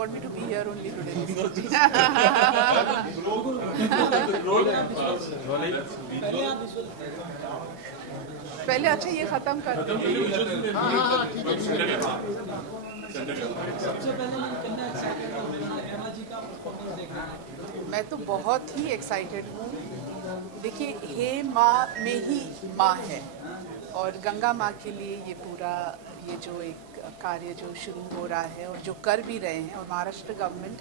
want me to be here only today? पहले अच्छा ये खत्म करते हैं। मैं तो बहुत ही एक्साइटेड हूँ। देखिए, हे माँ में ही माँ है और गंगा माँ के लिए ये पूरा ये जो एक कार्य जो शुरू हो रहा है और जो कर भी रहे हैं, और महाराष्ट्र गवर्नमेंट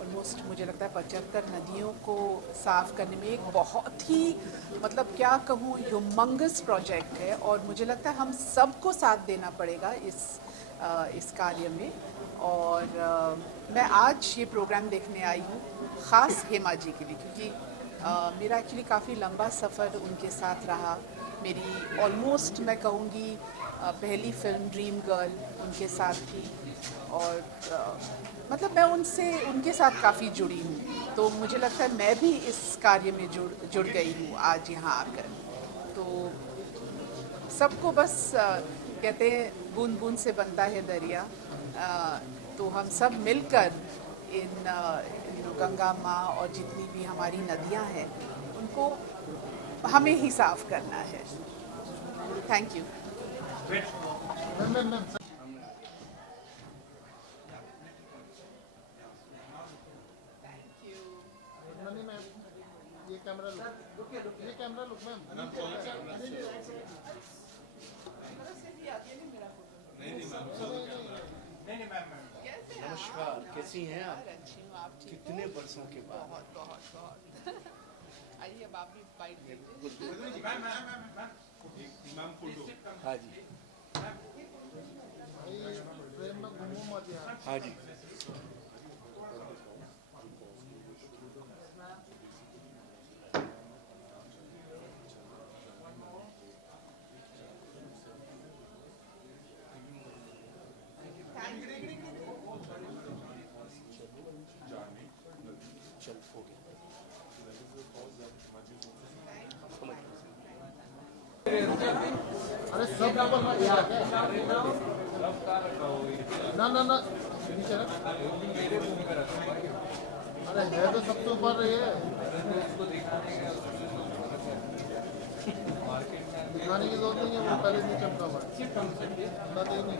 ऑलमोस्ट मुझे लगता है 75 नदियों को साफ़ करने में एक बहुत ही मतलब क्या कहूँ ह्यूमंगस प्रोजेक्ट है, और मुझे लगता है हम सबको साथ देना पड़ेगा इस कार्य में। और मैं आज ये प्रोग्राम देखने आई हूँ ख़ास हेमा जी के लिए, क्योंकि मेरा एक्चुअली काफ़ी लंबा सफ़र उनके साथ रहा। मेरी ऑलमोस्ट मैं कहूँगी पहली फिल्म ड्रीम गर्ल उनके साथ थी, और मतलब मैं उनके साथ काफ़ी जुड़ी हूँ, तो मुझे लगता है मैं भी इस कार्य में जुड़ गई हूँ आज यहाँ आकर। तो सबको बस कहते हैं बूंद बूंद से बनता है दरिया, तो हम सब मिलकर इन गंगा माँ और जितनी भी हमारी नदियाँ हैं उनको हमें ही साफ करना है। Thank you. ये कैमरा लुक मैम। नमस्कार, कैसी हैं आप? अच्छी हूँ, आप ठीक हो? कितने वर्षों के बाद? बहुत बहुत बहुत आइए अब आप भी बाइट लीजिए। हाँ जी, ट्रेन में घूमो मत यार। हाँ जी। चल हो गया। अरे सब ऊपर यार ना ना ना नीचे रख। अरे है तो सबसे ऊपर ये दिखाने की जरूरत नहीं है, वो पहले नहीं चमका हुआ बताते ही नहीं।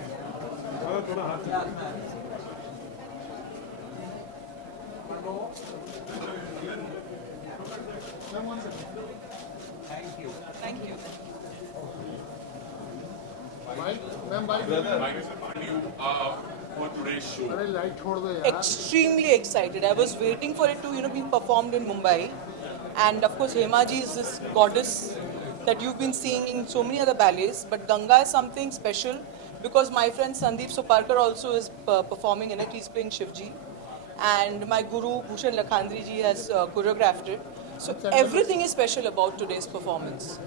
Thank you. Ma'am bike for today's show. अरे लाइट छोड़ दो यार। Extremely excited. I was waiting for it to, be performed in Mumbai, and of course, Hema ji is this goddess that you've been seeing in so many other ballets. But Ganga is something special because my friend Sandeep Soparkar also is performing in it. He's playing Shivji, and my guru Bhushan Lakhandri ji has choreographed it. So everything is special about today's performance,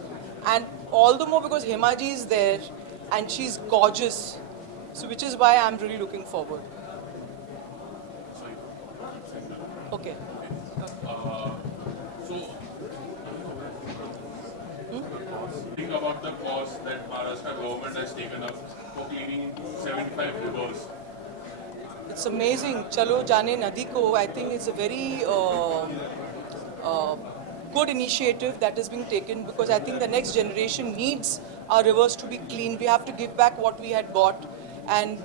and all the more because Hema ji is there, and she's gorgeous. So which is why I'm really looking forward. Okay. So, think about the cost that Maharashtra government has taken up for cleaning 75 rivers. It's amazing. Chalo Jane Nadi Ko, I think it's a very good initiative that is being taken, because I think the next generation needs our rivers to be clean. We have to give back what we had got, and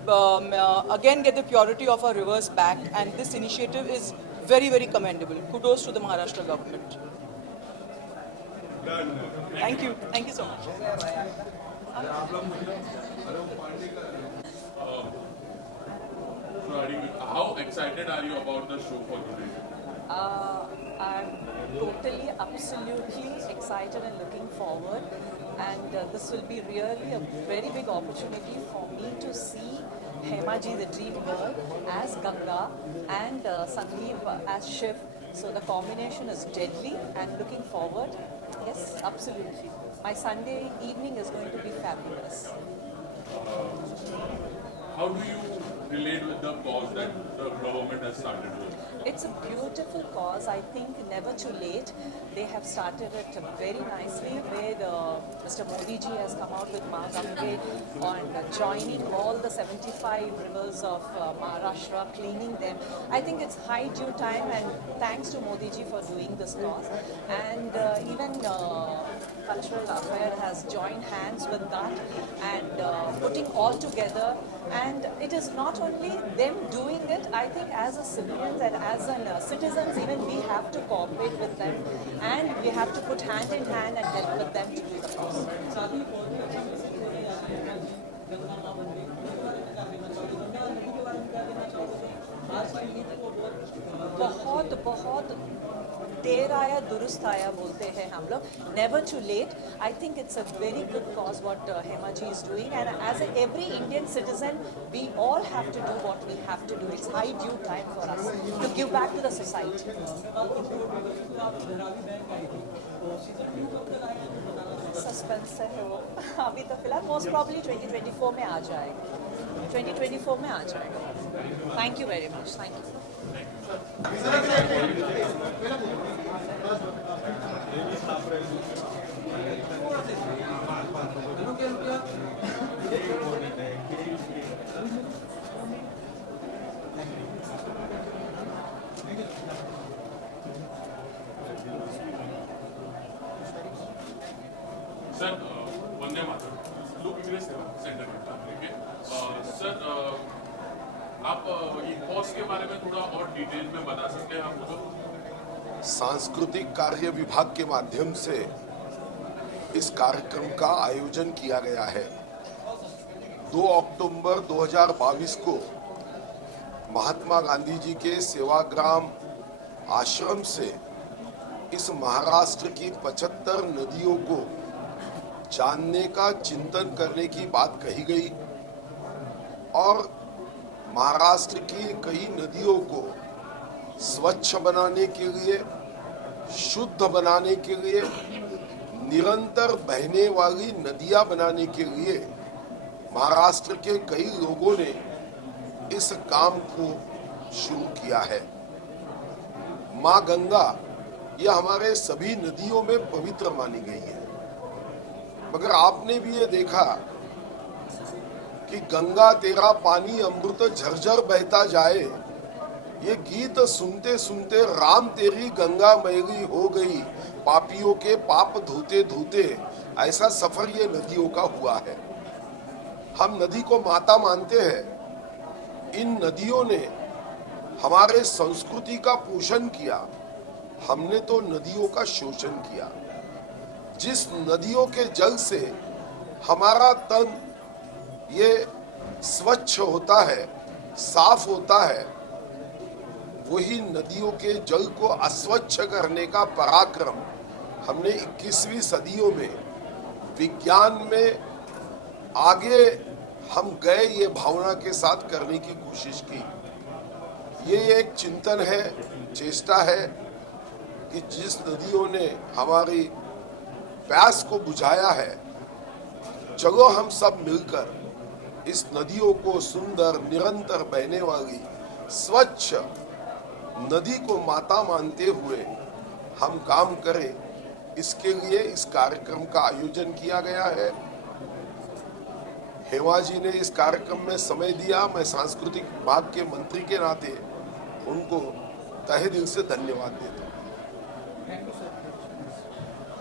again get the purity of our rivers back. And this initiative is very, very commendable. Kudos to the Maharashtra government. Thank you. Thank you so much. So, how excited are you about the show for today? I'm totally, absolutely excited and looking forward. And this will be really a very big opportunity for me to see Hema ji, the dream girl, as Ganga, and Sandeep as Shiv. So the combination is deadly, and looking forward. Yes, absolutely. My Sunday evening is going to be fabulous. How do you relate with the cause that the government has started with? It's a beautiful cause. I think never too late. They have started it very nicely, where Mr. Modi ji has come out with Mahagange on joining all the 75 rivers of Maharashtra, cleaning them. I think it's high due time, and thanks to Modi ji for doing this cause. And even Cultural Affair has joined hands with that and putting all together. And it is not only them doing it. I think as a civilians and as citizens, even we have to cooperate with them, and we have to put hand in hand and help with them to do the cause. बहुत देर आया दुरुस्त आया बोलते हैं हम लोग. Never too late. I think it's a very good cause what Hema ji is doing, and as every Indian citizen, we all have to do what we have to do. It's high due time for us to give back to the society. Suspense है वो. अभी तो फिलहाल most probably 2024 में आ जाएगा. 2024 में आ जाएगा. Thank you very much. Thank you. Sir Vande Mataram. लोग इंग्लिश सेंटर करता है. सर आप ये कॉज के बारे में थोड़ा और डिटेल में बता सकते हैं हमको? सांस्कृतिक कार्य विभाग के माध्यम से इस कार्यक्रम का आयोजन किया गया है. 2 अक्टूबर 2022 को महात्मा गांधी जी के सेवाग्राम आश्रम से इस महाराष्ट्र की 75 नदियों को जानने का चिंतन करने की बात कही गई, और महाराष्ट्र की कई नदियों को स्वच्छ बनाने के लिए, शुद्ध बनाने के लिए, निरंतर बहने वाली नदियां बनाने के लिए महाराष्ट्र के कई लोगों ने इस काम को शुरू किया है. माँ गंगा यह हमारे सभी नदियों में पवित्र मानी गई है, मगर आपने भी ये देखा कि गंगा तेरा पानी अमृत झरझर बहता जाए, ये गीत सुनते सुनते राम तेरी गंगा मैली हो गई, पापियों के पाप धोते धोते, ऐसा सफर ये नदियों का हुआ है. हम नदी को माता मानते हैं. इन नदियों ने हमारे संस्कृति का पोषण किया, हमने तो नदियों का शोषण किया. जिस नदियों के जल से हमारा तन ये स्वच्छ होता है, साफ होता है, वही नदियों के जल को अस्वच्छ करने का पराक्रम हमने 21वीं सदियों में विज्ञान में आगे हम गए ये भावना के साथ करने की कोशिश की. ये एक चिंतन है, चेष्टा है कि जिस नदियों ने हमारी प्यास को बुझाया है, चलो हम सब मिलकर इस नदियों को सुंदर, निरंतर बहने वाली, स्वच्छ नदी को माता मानते हुए हम काम करें. इसके लिए इस कार्यक्रम का आयोजन किया गया है. हेमा जी ने इस कार्यक्रम में समय दिया. मैं सांस्कृतिक विभाग के मंत्री के नाते उनको तहे दिल से धन्यवाद देता हूँ.